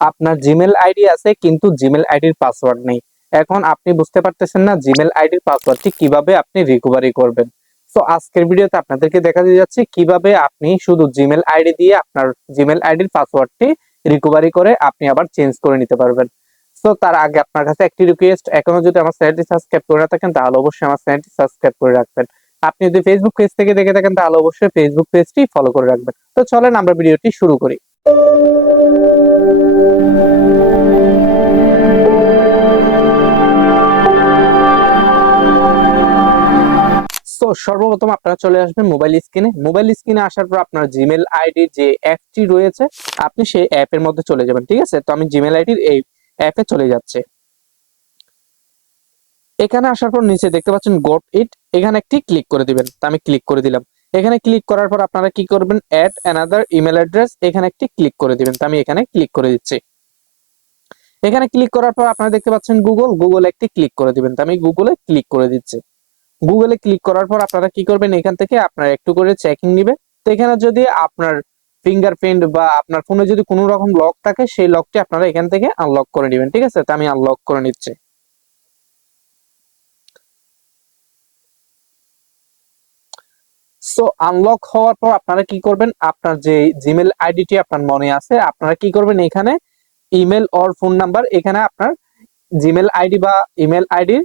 আপনার Gmail ID আছে কিন্তু জিমেল আইডির পাসওয়ার্ড নেই। এখন আপনি বুঝতে পারতেছেন না জিমেল আইডির পাসওয়ার্ডটি কিভাবে আপনি রিকভারি করবেন। সো আজকের ভিডিওতে আপনাদেরকে দেখাতে যাচ্ছি কিভাবে আপনি শুধু জিমেল আইডি দিয়ে আপনার জিমেল আইডির পাসওয়ার্ডটি রিকভারি করে আপনি আবার চেঞ্জ করে নিতে পারবেন। সো তার আগে আপনার কাছে একটি রিকোয়েস্ট, এখনো যদি আমার চ্যানেলটি সাবস্ক্রাইব করে না থাকেন তাহলে অবশ্যই আমার চ্যানেলটি সাবস্ক্রাইব করে রাখবেন। আপনি যদি ফেসবুক পেজ থেকে দেখে থাকেন তাহলে অবশ্যই ফেসবুক পেজটি ফলো করে রাখবেন। তো চলেন আমরা ভিডিওটি শুরু করি। তো সর্বপ্রথম আপনারা চলে আসবেন মোবাইল স্ক্রিনে। মোবাইল স্ক্রিনে আসার পর আপনার জিমেল আইডির যে অ্যাপটি রয়েছে আপনি সেই অ্যাপের মধ্যে চলে যাবেন। ঠিক আছে, তো আমি জিমেল আইডির এই অ্যাপে চলে যাচ্ছে। এখানে আসার পর নিচে দেখতে পাচ্ছেন গট ইট, এখানে একটি ক্লিক করে দিবেন। তো আমি ক্লিক করে দিলাম। এখানে ক্লিক করার পর আপনারা কি করবেন, অ্যাড অ্যানাদার ইমেল অ্যাড্রেস, এখানে একটি ক্লিক করে দিবেন। তো আমি এখানে ক্লিক করে দিচ্ছি। এখানে ক্লিক করার পর আপনারা দেখতে পাচ্ছেন গুগল একটি ক্লিক করে দিবেন। তো আমি গুগলে ক্লিক করে দিচ্ছি। গুগলে ক্লিক করার পর আপনারা কি করবেন, এখান থেকে আপনার একটু করে চেকিং নিবে। তো এখানে যদি আপনার ফিঙ্গারপ্রিন্ট বা আপনার ফোনে যদি কোনো রকম লক থাকে সেই লকটি আপনারা এখান থেকে আনলক করে নেবেন। ঠিক আছে, তো আমি আনলক করে নিচ্ছি। সো আনলক হওয়ার পর আপনারা কি করবেন, আপনার যে জিমেল আইডিটি আপনার মনে আছে আপনারা কি করবেন, এখানে ইমেল অর ফোন নাম্বার, এখানে আপনার জিমেল আইডি বা ইমেল আইডির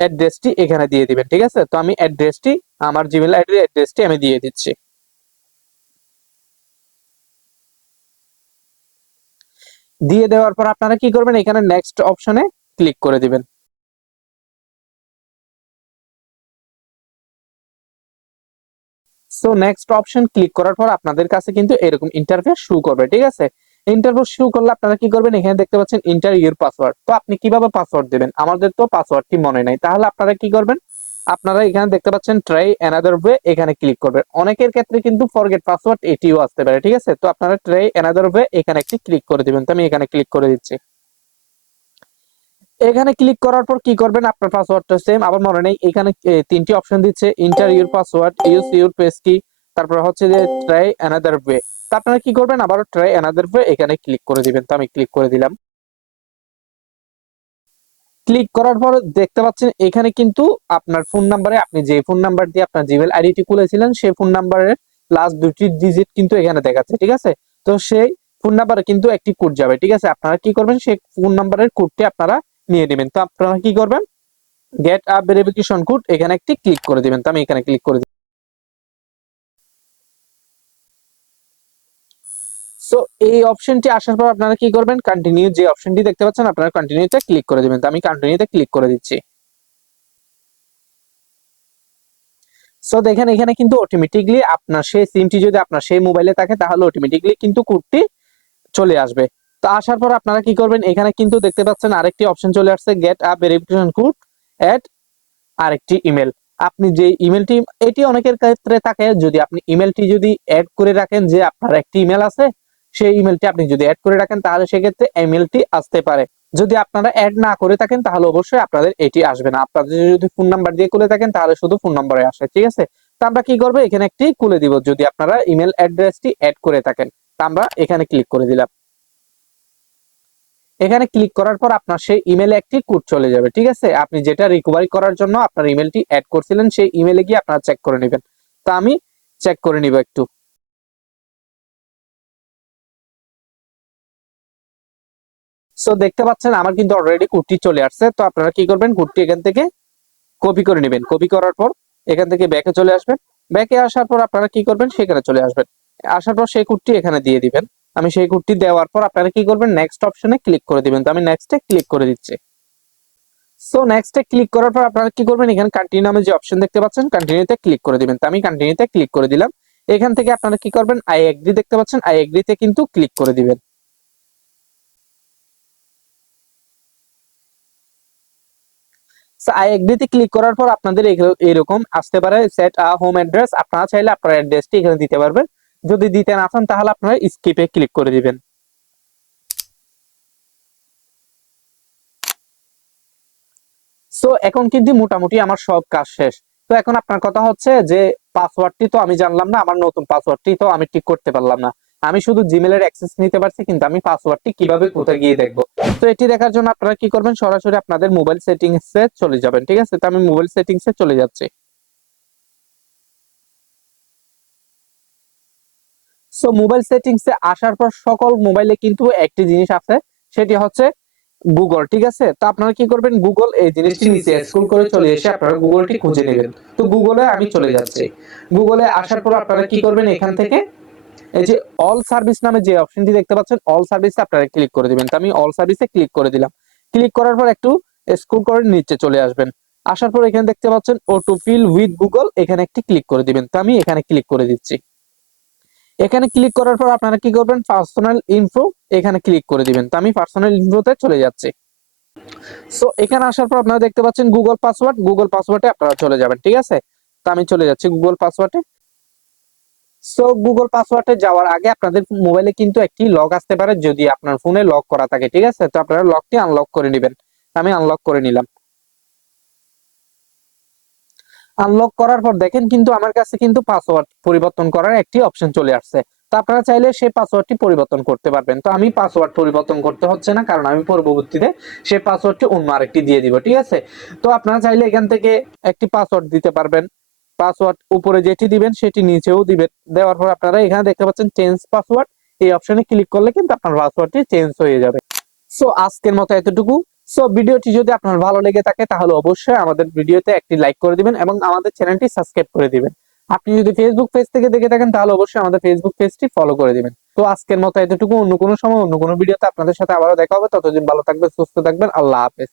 অ্যাড্রেসটি এখানে দিয়ে দিবেন। ঠিক আছে, তো আমি অ্যাড্রেসটি, আমার জিমেল আইডির অ্যাড্রেসটি আমি দিয়ে দিচ্ছি। দিয়ে দেওয়ার পর আপনারা কি করবেন, এখানে নেক্সট অপশনে ক্লিক করে দিবেন। সো নেক্সট অপশন ক্লিক করার পর আপনাদের কাছে কিন্তু এরকম ইন্টারফেস শো করবে। ঠিক আছে, ইন্টারফেস শো করলে আপনারা কি করবেন, এখানে দেখতে পাচ্ছেন এন্টার ইউর পাসওয়ার্ড। তো আপনি কিভাবে পাসওয়ার্ড দিবেন, আমাদের তো পাসওয়ার্ডটি মনে নাই, তাহলে আপনারা কি করবেন, আপনারা এখানে দেখতে পাচ্ছেন ট্রাই অ্যানাদার ওয়ে, এখানে ক্লিক করবেন। অনেকের ক্ষেত্রে কিন্তু ফরগেট পাসওয়ার্ড এটিও আসতে পারে। ঠিক আছে, তো আপনারা ট্রাই অ্যানাদার ওয়ে এখানে একটি ক্লিক করে দিবেন। তো আমি এখানে ক্লিক করে দিচ্ছি। এখানে ক্লিক করার পর কি করবেন, আপনার পাসওয়ার্ডটা সেম আবার মনে নেই, এখানে তিনটি অপশন দিচ্ছে, enter your password, use your page কি, তারপর হচ্ছে যে ট্রাই অ্যানাদার ওয়ে। তো আপনারা কি করবেন, আবারও ট্রাই অ্যানাদার ওয়ে এখানে ক্লিক করে দিবেন। তো আমি ক্লিক করে দিলাম। ক্লিক করার পর দেখতে পাচ্ছেন এখানে কিন্তু আপনার ফোন নাম্বারে, আপনি যে ফোন নাম্বার দিয়ে আপনার জিমেল আইডিটি খুলেছিলেন সেই ফোন নাম্বারের লাস্ট দুটি ডিজিট কিন্তু এখানে দেখাচ্ছে। ঠিক আছে, তো সেই ফোন নাম্বারে কিন্তু একটি কোড যাবে। ঠিক আছে, আপনারা কি করবেন, সেই ফোন নাম্বারের কোডটি আপনারা নিয়ে নেবেন। তো আপনারা কি করবেন, গেট আপ ভেরিফিকেশন কোড এখানে একটি ক্লিক করে দিবেন। তো আমি এখানে ক্লিক করে দিই। সো এই অপশনটি আসার পর আপনারা কি করবেন, কন্টিনিউ যে অপশনটি দেখতে পাচ্ছেন আপনারা কন্টিনিউতে ক্লিক করে দিবেন। তো আমি কন্টিনিউতে ক্লিক করে দিচ্ছি। সো দেখেন এখানে কিন্তু অটোমেটিকলি আপনার সেই সিমটি যদি আপনার সেই মোবাইলে থাকে তাহলে অটোমেটিকলি কিন্তু কোডটি চলে আসবে। তো আসার পর আপনারা কি করবেন, এখানে কিন্তু দেখতে পাচ্ছেন আরেকটি অপশন চলে আসছে, গেট আপ ভেরিফিকেশন কোড এট আরেকটি ইমেল। আপনি যে ইমেলটি, এটি অনেকের ক্ষেত্রে থাকে, যদি আপনি ইমেলটি যদি অ্যাড করে রাখেন, যে আপনার একটি ইমেল আছে সেই ইমেলটি আপনি যদি অ্যাড করে রাখেন তাহলে সেক্ষেত্রে ইমেলটি আসতে পারে। যদি আপনারা অ্যাড না করে থাকেন তাহলে অবশ্যই আপনাদের এটি আসবে না। আপনাদের যদি ফোন নাম্বার দিয়ে খুলে থাকেন তাহলে শুধু ফোন নম্বরে আসে। ঠিক আছে, তো আমরা কি করবো, এখানে একটি খুলে দিব যদি আপনারা ইমেল অ্যাড্রেসটি অ্যাড করে থাকেন। তা আমরা এখানে ক্লিক করে দিলাম। এখানে ক্লিক করার পর আপনার সেই ইমেলে একটি কোড চলে যাবে। ঠিক আছে, আপনি যেটা রিকভারি করার জন্য আপনার ইমেলটি অ্যাড করছিলেন সেই ইমেলে গিয়ে আপনারা চেক করে নেবেন। তো আমি চেক করে নিব একটু। সো দেখতে পাচ্ছেন আমার কিন্তু অলরেডি কোডটি চলে আসছে। তো আপনারা কি করবেন, কোডটি এখান থেকে কপি করে নেবেন। কপি করার পর এখান থেকে ব্যাকে চলে আসবেন। ব্যাকে আসার পর আপনারা কি করবেন, সেখানে চলে আসবেন। আসার পর সেই কোডটি এখানে দিয়ে দিবেন। আমি সেই কোডটি দেওয়ার পর আপনারা কি করবেন, নেক্সট অপশনে ক্লিক করে দিবেন। তো আমি নেক্সটে ক্লিক করে দিচ্ছি। সো নেক্সটে ক্লিক করার পর আপনারা কি করবেন, এখানে কন্টিনিউ নামে যে অপশন দেখতে পাচ্ছেন কন্টিনিউতে ক্লিক করে দিবেন। তো আমি কন্টিনিউতে ক্লিক করে দিলাম। এখান থেকে আপনারা কি করবেন, আই এগ্রি দেখতে পাচ্ছেন, আই এগ্রিতে কিন্তু ক্লিক করে দিবেন। সো আই এগ্রিতে ক্লিক করার পর আপনাদের এরকম আসতে পারে, সেট আ হোম অ্যাড্রেস। আপনারা চাইলে আপনার অ্যাড্রেসটি এখানে দিতে পারবেন। যদি দিতে না চান তাহলে আপনারা স্কিপে ক্লিক করে দিবেন। সো এখন কিন্তু মোটামুটি আমার সব কাজ শেষ। তো এখন আপনার কথা হচ্ছে যে পাসওয়ার্ডটি তো আমি জানলাম না, আমার নতুন পাসওয়ার্ডটি তো আমি ঠিক করতে পারলাম না। আমি শুধু জিমেলের অ্যাক্সেস নিতে পারছি, কিন্তু আমি পাসওয়ার্ডটি কিভাবে কোথায় গিয়ে দেখবো? তো এটি দেখার জন্য আপনারা কি করবেন, সরাসরি আপনাদের মোবাইল সেটিংস এ চলে যাবেন। ঠিক আছে, তো আমি মোবাইল সেটিংস এ চলে যাচ্ছি। সো মোবাইল সেটিংস এ আসার পর সকল মোবাইলে কিন্তু একটি জিনিস আছে, সেটি হচ্ছে গুগল। ঠিক আছে, তো আপনারা কি করবেন, গুগল এই জিনিসটি নিচে স্ক্রল করে চলে এসে আপনারা গুগলটি খুঁজে নেবেন। তো গুগলে আমি চলে যাচ্ছি। গুগলে আসার পর আপনারা কি করবেন, এখান থেকে এই যে অল সার্ভিস নামে যে অপশনটি দেখতে পাচ্ছেন, অল সার্ভিসে আপনারা ক্লিক করে দিবেন। তো আমি অল সার্ভিসে ক্লিক করে দিলাম। ক্লিক করার পর একটু স্ক্রল করে নিচে চলে আসবেন। আসার পর এখানে দেখতে পাচ্ছেন অটো ফিল উইথ গুগল, এখানে একটি ক্লিক করে দিবেন। তো আমি এখানে ক্লিক করে দিচ্ছি। এখানে ক্লিক করার পর আপনারা কি করবেন, পার্সোনাল ইনফো এখানে ক্লিক করে দিবেন। তো আমি পার্সোনাল ইনফোতে চলে যাচ্ছি। সো এখানে আসার পর আপনারা দেখতে পাচ্ছেন গুগল পাসওয়ার্ড, গুগল পাসওয়ার্ডে আপনারা চলে যাবেন। ঠিক আছে, তো আমি চলে যাচ্ছি গুগল পাসওয়ার্ডে। সো গুগল পাসওয়ার্ডে যাওয়ার আগে আপনাদের মোবাইলে কিন্তু একটি লক আসতে পারে, যদি আপনার ফোনে লক করা থাকে। ঠিক আছে, তো আপনারা লকটি আনলক করে নেবেন। আমি আনলক করে নিলাম। আনলক করার পর দেখেন কিন্তু আমার কাছে কিন্তু পাসওয়ার্ড পরিবর্তন করার একটি অপশন চলে আসছে। তো আপনারা চাইলে সেই পাসওয়ার্ডটি পরিবর্তন করতে পারবেন। তো আমি পাসওয়ার্ড পরিবর্তন করতে হচ্ছে না, কারণ আমি পরবর্তীতে সেই পাসওয়ার্ডটি অন্য আরেকটি দিয়ে দিব। ঠিক আছে, তো আপনারা চাইলে এখান থেকে একটি পাসওয়ার্ড দিতে পারবেন। পাসওয়ার্ড উপরে যেটি দিবেন সেটি নিচেও দিবেন। দেওয়ার পর আপনারা এখানে দেখতে পাচ্ছেন চেঞ্জ পাসওয়ার্ড, এই অপশনে ক্লিক করলে কিন্তু আপনার পাসওয়ার্ডটি চেঞ্জ হয়ে যাবে। সো আজকের মতো এতটুকু। সো ভিডিওটি যদি আপনার ভালো লেগে থাকে তাহলে অবশ্যই আমাদের ভিডিওতে একটি লাইক করে দিবেন এবং আমাদের চ্যানেলটি সাবস্ক্রাইব করে দিবেন। আপনি যদি ফেসবুক পেজ থেকে দেখে থাকেন তাহলে অবশ্যই আমাদের ফেসবুক পেজটি ফলো করে দিবেন। তো আজকের মতো এতটুকু। অন্য কোনো সময় অন্য কোনো ভিডিওতে আপনাদের সাথে আবারও দেখা হবে। ততদিন ভালো থাকবেন, সুস্থ থাকবেন। আল্লাহ হাফেজ।